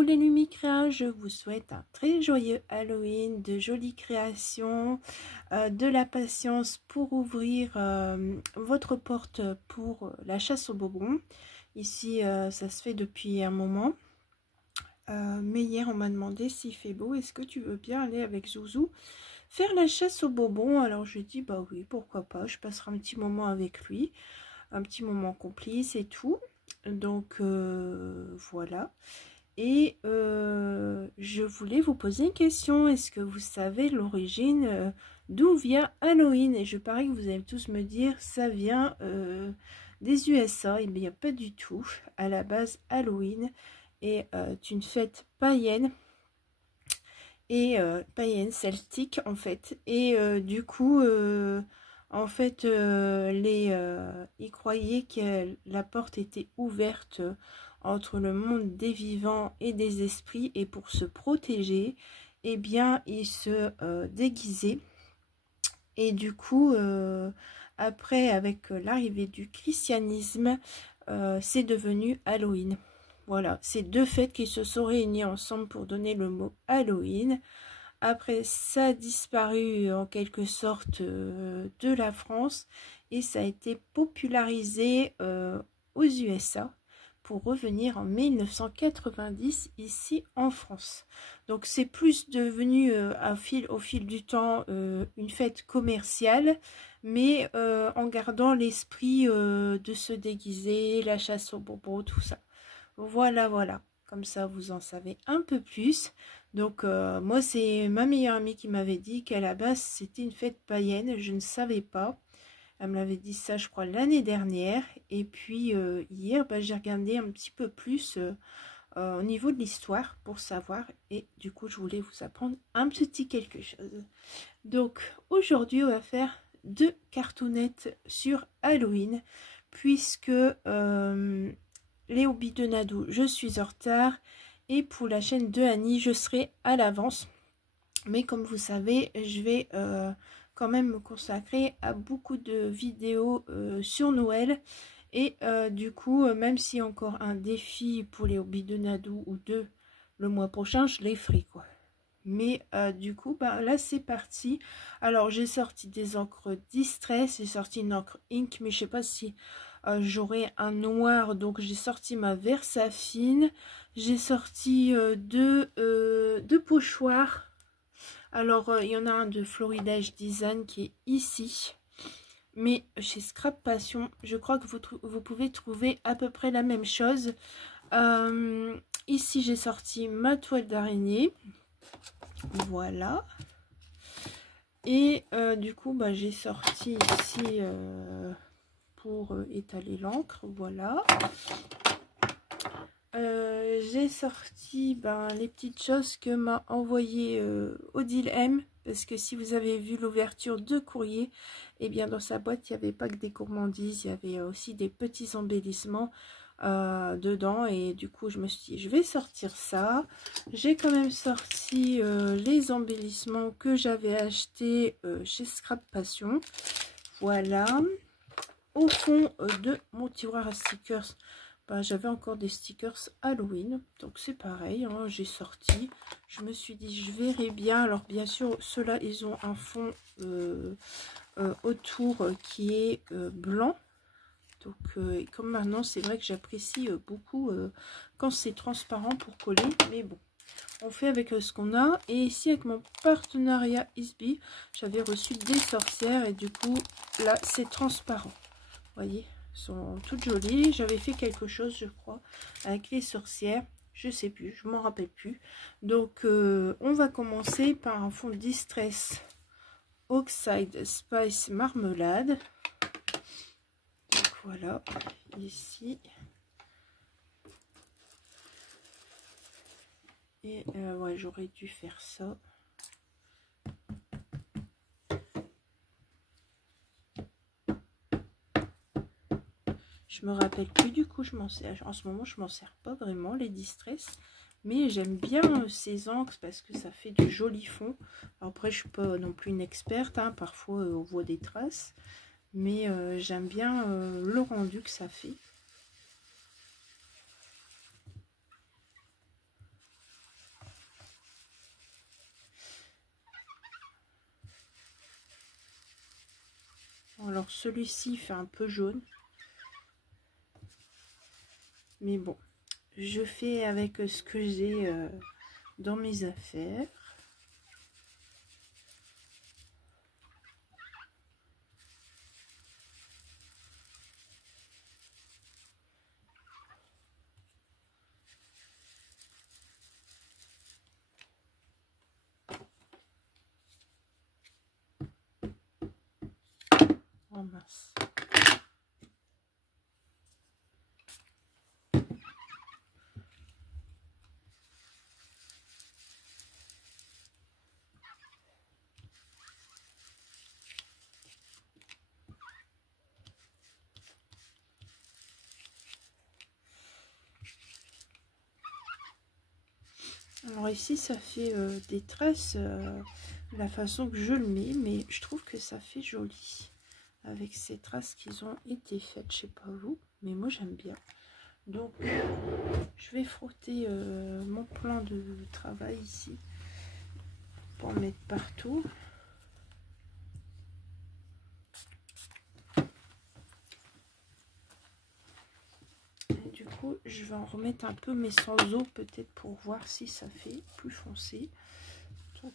Coucou les Lumicréas, je vous souhaite un très joyeux Halloween, de jolies créations, de la patience pour ouvrir votre porte pour la chasse aux bonbons. Ici, ça se fait depuis un moment. Mais hier, on m'a demandé s'il fait beau, est-ce que tu veux bien aller avec Zouzou faire la chasse aux bonbons? Alors, je dis, bah oui, pourquoi pas, je passerai un petit moment avec lui, un petit moment complice et tout. Donc, voilà. Et je voulais vous poser une question. Est-ce que vous savez l'origine d'où vient Halloween? Et je parie que vous allez tous me dire ça vient des USA. Et bien, pas du tout. À la base, Halloween est une fête païenne et païenne celtique en fait. Et du coup, en fait, ils croyaient que la porte était ouverte entre le monde des vivants et des esprits, et pour se protéger, eh bien, ils se déguisaient. Et du coup, après, avec l'arrivée du christianisme, c'est devenu Halloween. Voilà, c'est deux fêtes qui se sont réunies ensemble pour donner le mot Halloween. Après, ça a disparu en quelque sorte de la France et ça a été popularisé aux USA pour revenir en 1990 ici en France. Donc c'est plus devenu au fil du temps une fête commerciale, mais en gardant l'esprit de se déguiser, la chasse aux bonbons, tout ça. Voilà, voilà. Comme ça, vous en savez un peu plus. Donc, moi, c'est ma meilleure amie qui m'avait dit qu'à la base, c'était une fête païenne. Je ne savais pas. Elle me l'avait dit ça, je crois, l'année dernière. Et puis, hier, bah, j'ai regardé un petit peu plus au niveau de l'histoire pour savoir. Et du coup, je voulais vous apprendre un petit quelque chose. Donc, aujourd'hui, on va faire 2 cartounettes sur Halloween. Puisque... les hobbies de Nadou, je suis en retard. Et pour la chaîne de Annie, je serai à l'avance. Mais comme vous savez, je vais quand même me consacrer à beaucoup de vidéos sur Noël. Et du coup, même s'il y a encore un défi pour les hobbies de Nadou ou deux le mois prochain, je les ferai quoi. Mais du coup, bah, là c'est parti. Alors j'ai sorti des encres Distress, j'ai sorti une encre Ink, mais je sais pas si j'aurai un noir, donc j'ai sorti ma Versafine. J'ai sorti deux pochoirs. Alors il y en a un de Florida Edge Design qui est ici. Mais chez Scrap Passion, je crois que vous pouvez trouver à peu près la même chose. Ici j'ai sorti ma toile d'araignée. Voilà. Et du coup, bah, j'ai sorti ici pour étaler l'encre. Voilà. J'ai sorti les petites choses que m'a envoyé Odile M. Parce que si vous avez vu l'ouverture de courrier, eh bien dans sa boîte, il n'y avait pas que des gourmandises, il y avait aussi des petits embellissements dedans. Et du coup, je me suis dit, je vais sortir ça. J'ai quand même sorti les embellissements que j'avais achetés chez Scrap Passion. Voilà. Au fond de mon tiroir à stickers, j'avais encore des stickers Halloween, donc c'est pareil, hein, j'ai sorti, je me suis dit je verrai bien. Alors bien sûr ceux-là ils ont un fond autour qui est blanc, donc comme maintenant c'est vrai que j'apprécie beaucoup quand c'est transparent pour coller, mais bon, on fait avec ce qu'on a. Et ici avec mon partenariat Isby, j'avais reçu des sorcières et du coup là c'est transparent, voyez, sont toutes jolies. J'avais fait quelque chose je crois avec les sorcières, je sais plus, je m'en rappelle plus. Donc on va commencer par un fond Distress Oxide Spice Marmelade. Donc voilà, ici. Et ouais, j'aurais dû faire ça. Je me rappelle plus, du coup je m'en sers en ce moment, je m'en sers pas vraiment les Distress, mais j'aime bien ces encres parce que ça fait de jolis fonds. Après je suis pas non plus une experte, hein, parfois on voit des traces, mais j'aime bien le rendu que ça fait. Alors celui-ci fait un peu jaune. Mais bon, je fais avec ce que j'ai dans mes affaires. Oh mince. Alors ici, ça fait des tresses la façon que je le mets, mais je trouve que ça fait joli avec ces traces qui ont été faites. Je sais pas vous, mais moi j'aime bien. Donc, je vais frotter mon plan de travail ici pour en mettre partout. Et du coup, je vais en remettre un peu, mais sans eau, peut-être pour voir si ça fait plus foncé. Donc,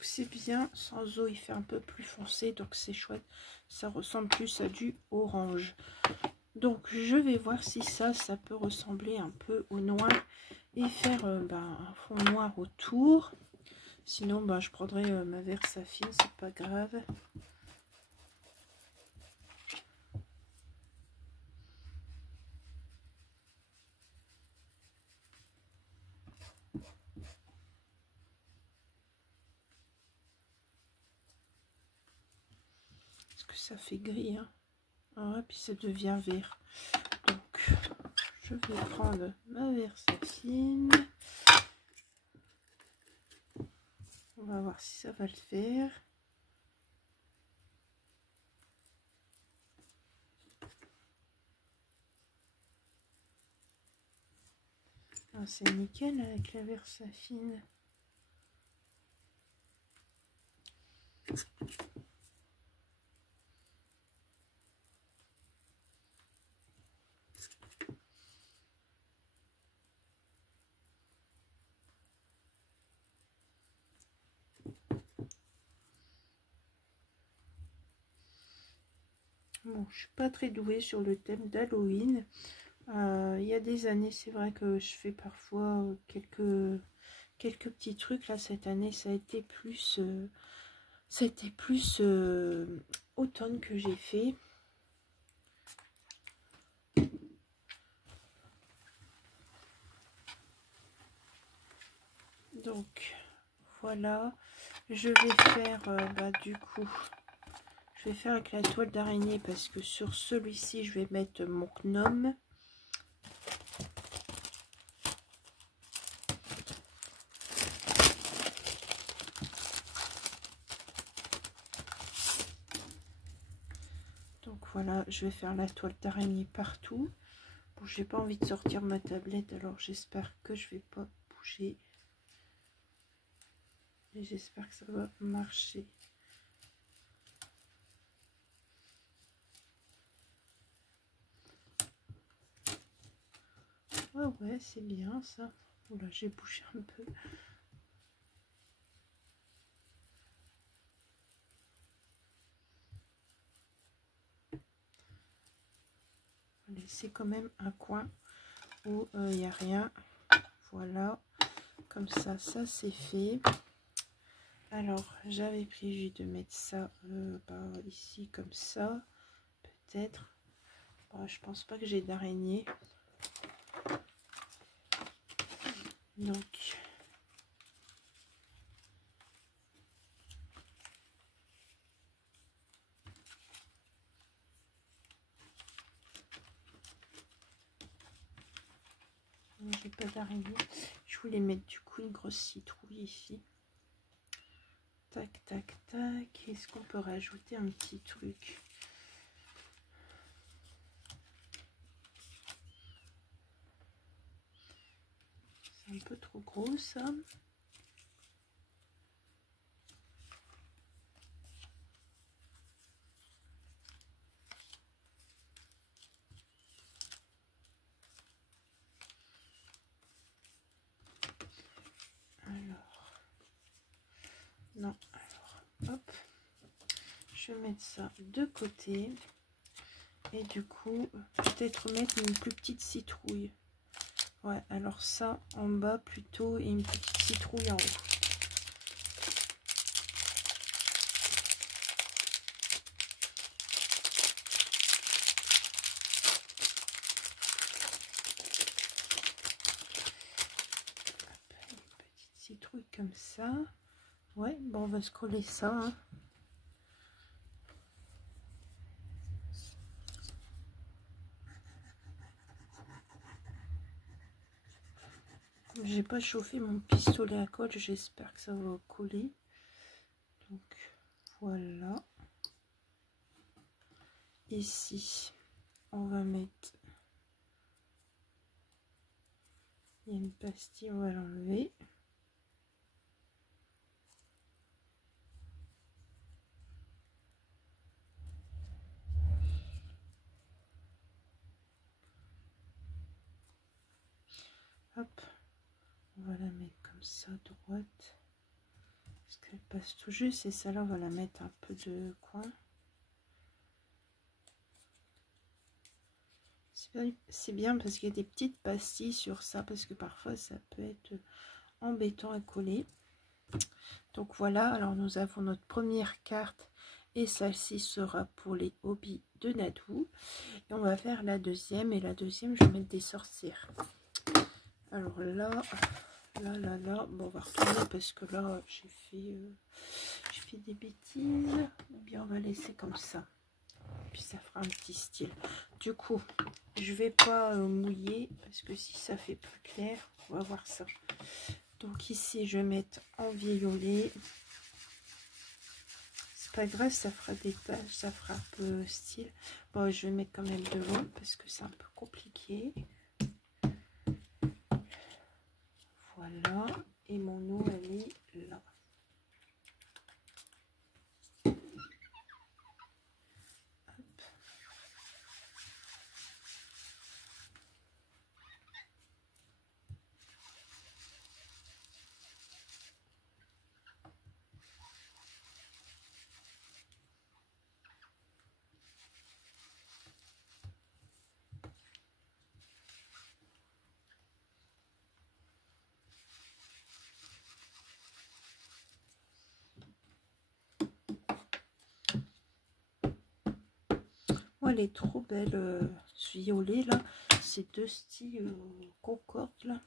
c'est bien, sans eau il fait un peu plus foncé, donc c'est chouette, ça ressemble plus à du orange. Donc je vais voir si ça peut ressembler un peu au noir et faire un fond noir autour. Sinon je prendrai ma Versafine, c'est pas grave. Parce que ça fait gris, hein. Ah, puis ça devient vert. Donc je vais prendre ma Versafine. On va voir si ça va le faire. Ah, c'est nickel avec la Versafine. Bon, je suis pas très douée sur le thème d'Halloween. Il y a des années, c'est vrai que je fais parfois quelques petits trucs. Là, cette année, ça a été plus, c'était plus automne que j'ai fait. Donc, voilà. Je vais faire, du coup, je vais faire avec la toile d'araignée parce que sur celui-ci, je vais mettre mon gnome. Donc voilà, je vais faire la toile d'araignée partout. Bon, j'ai pas envie de sortir ma tablette, alors j'espère que je vais pas bouger. Et j'espère que ça va marcher. Ah ouais, c'est bien ça. Oula, j'ai bougé un peu. Laisser quand même un coin où il n'y a rien. Voilà, comme ça c'est fait. Alors, j'avais prévu de mettre ça par ici, comme ça, peut-être. Bon, je pense pas que j'ai d'araignée. Donc, j'ai pas d'araignée. Je voulais mettre du coup une grosse citrouille ici. Tac, tac, tac. Est-ce qu'on peut rajouter un petit truc? C'est un peu trop gros ça. Alors, non, alors, hop. Je vais mettre ça de côté. Et du coup, peut-être mettre une plus petite citrouille. Ouais, alors ça en bas plutôt et une petite citrouille en haut. Une petite citrouille comme ça. Ouais, bon, on va se coller ça. Hein. J'ai pas chauffé mon pistolet à colle, j'espère que ça va coller. Donc voilà. Ici, on va mettre. Il y a une pastille, on va l'enlever. Hop, on va la mettre comme ça, droite. Parce qu'elle passe tout juste et celle-là, on va la mettre un peu de coin. C'est bien parce qu'il y a des petites pastilles sur ça, parce que parfois ça peut être embêtant à coller. Donc voilà, alors nous avons notre première carte et celle-ci sera pour les hobbies de Nadou. Et on va faire la deuxième, et la deuxième je vais mettre des sorcières. Alors là, bon on va retourner parce que là j'ai fait des bêtises. Ou bien on va laisser comme ça. Puis ça fera un petit style. Du coup, je vais pas mouiller parce que si ça fait plus clair, on va voir ça. Donc ici, je vais mettre en violet. C'est pas grave, ça fera des taches, ça fera un peu style. Bon, je vais mettre quand même de l'eau parce que c'est un peu compliqué. Voilà. Et mon eau, elle est là. Oh, elle est trop belle, ce violet là. Ces deux styles Concorde là.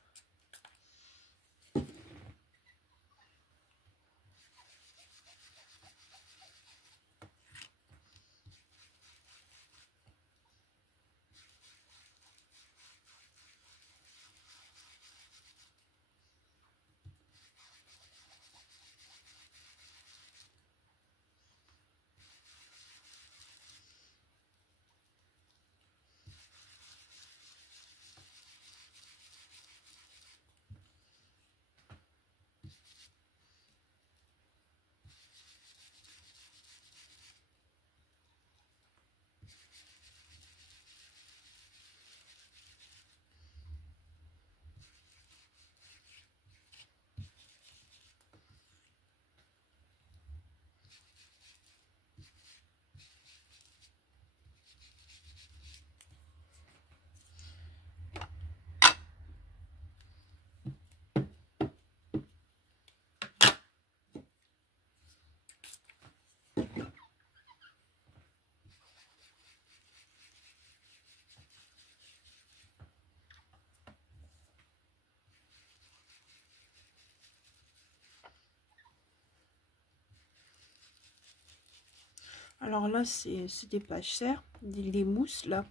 Alors là, c'est des pas chers, les mousses là.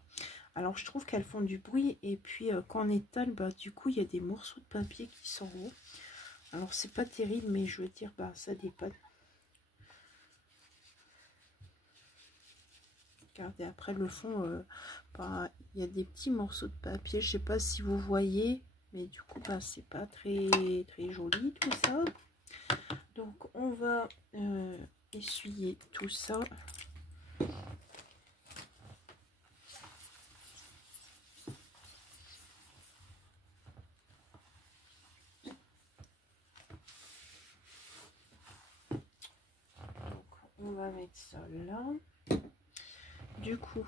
Alors je trouve qu'elles font du bruit. Et puis quand on étale, bah, du coup, il y a des morceaux de papier qui s'en vont. Alors c'est pas terrible, mais je veux dire, bah, ça dépanne. Regardez, après le fond, bah, il y a des petits morceaux de papier. Je sais pas si vous voyez, mais du coup, bah, c'est pas très joli tout ça. Donc on va essuyer tout ça. On va mettre ça là. Du coup,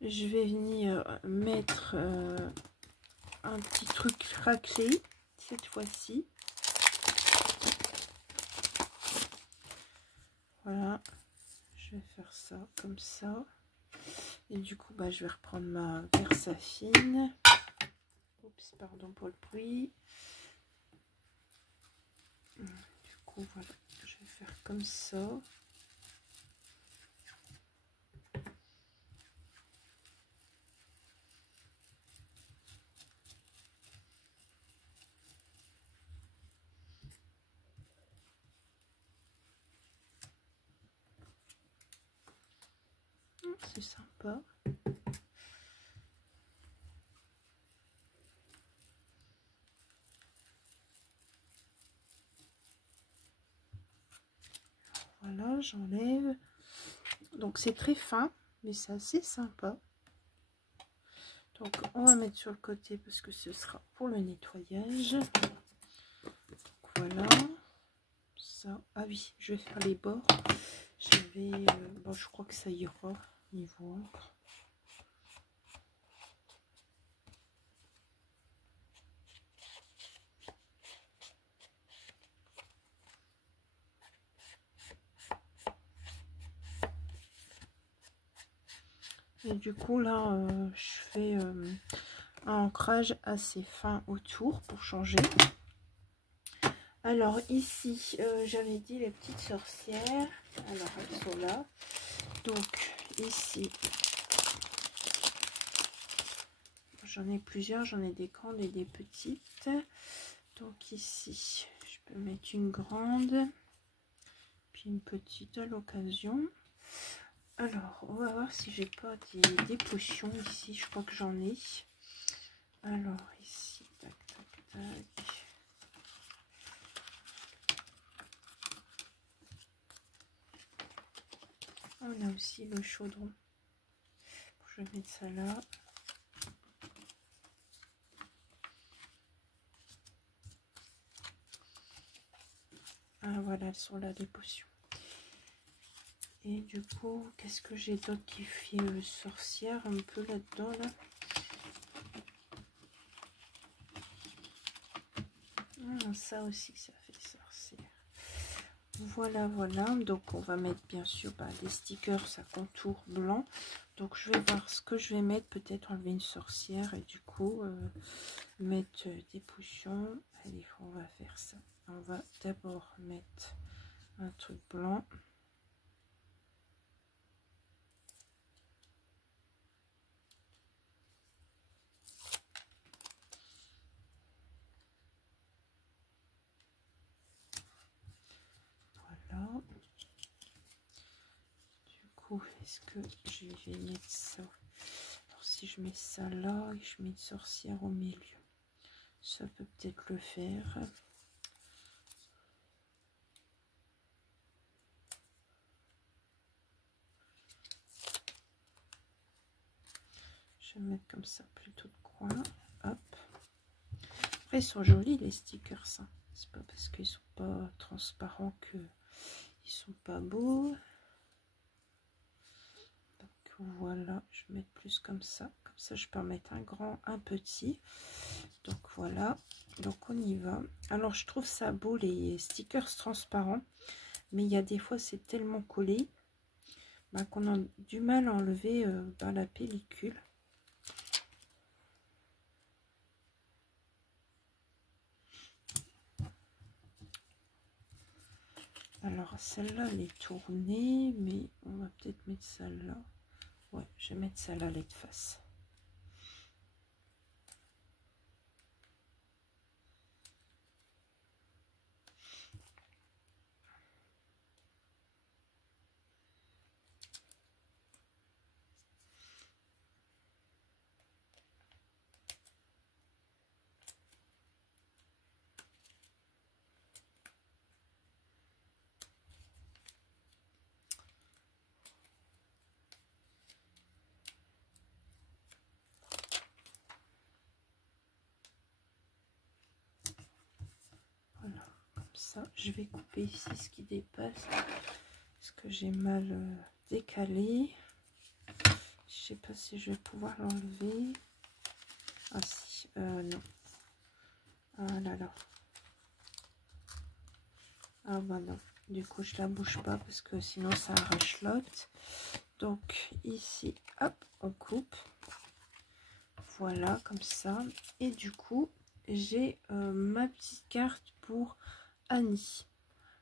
je vais venir mettre un petit truc raclé cette fois-ci. Voilà, je vais faire ça comme ça. Et du coup, bah, je vais reprendre ma Versafine. Oups, pardon pour le bruit. Du coup, voilà, je vais faire comme ça. C'est sympa. Voilà, j'enlève. Donc c'est très fin, mais c'est assez sympa. Donc on va mettre sur le côté parce que ce sera pour le nettoyage. Donc, voilà. Ça. Ah oui, je vais faire les bords. J'avais bon, je crois que ça ira niveau. Et du coup là je fais un ancrage assez fin autour pour changer. Alors ici j'avais dit les petites sorcières. Alors elles sont là. Donc ici j'en ai plusieurs, j'en ai des grandes et des petites. Donc ici je peux mettre une grande puis une petite à l'occasion. Alors on va voir si j'ai pas des potions ici. Je crois que j'en ai. Alors ici tac tac tac. On a aussi le chaudron. Je vais mettre ça là. Ah voilà, elles sont là les potions. Et du coup, qu'est-ce que j'ai d'autre qui fait sorcière un peu là-dedans là, ah, ça aussi ça fait sorcière. Voilà, voilà. Donc on va mettre bien sûr des stickers à contour blanc. Donc je vais voir ce que je vais mettre, peut-être enlever une sorcière et du coup mettre des potions. Allez, on va faire ça. On va d'abord mettre un truc blanc. Voilà. Du coup, est-ce que je vais mettre ça? Alors si je mets ça là et je mets une sorcière au milieu, ça peut peut-être le faire. Je vais mettre comme ça plutôt de coin. Hop. Après, ils sont jolis les stickers. Hein. C'est pas parce qu'ils sont pas transparents que ils sont pas beaux. Donc voilà, je vais mettre plus comme ça. Comme ça, je peux en mettre un grand, un petit. Donc voilà. Donc on y va. Alors je trouve ça beau les stickers transparents, mais il y a des fois c'est tellement collé qu'on a du mal à enlever la pellicule. Alors, celle-là, elle est tournée, mais on va peut-être mettre celle-là. Ouais, je vais mettre celle-là, les de face. Voilà, comme ça. Je vais couper ici ce qui dépasse. Parce que j'ai mal décalé. Je sais pas si je vais pouvoir l'enlever. Ah si, non. Ah là là. Ah bah non. Du coup, je la bouge pas parce que sinon ça arrache l'autre. Donc ici, hop, on coupe. Voilà, comme ça. Et du coup, j'ai ma petite carte pour Annie.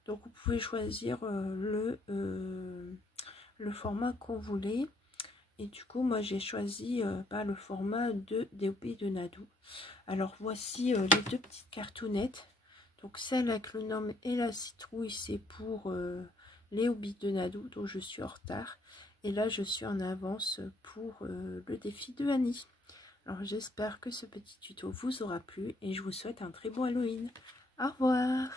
Donc vous pouvez choisir le format qu'on voulait. Et du coup, moi j'ai choisi le format des Hobbies de Nadou. Alors voici les deux petites cartounettes. Donc celle avec le nom et la citrouille, c'est pour les Hobbies de Nadou, dont je suis en retard. Et là, je suis en avance pour le défi de Annie. Alors j'espère que ce petit tuto vous aura plu et je vous souhaite un très bon Halloween. Au revoir!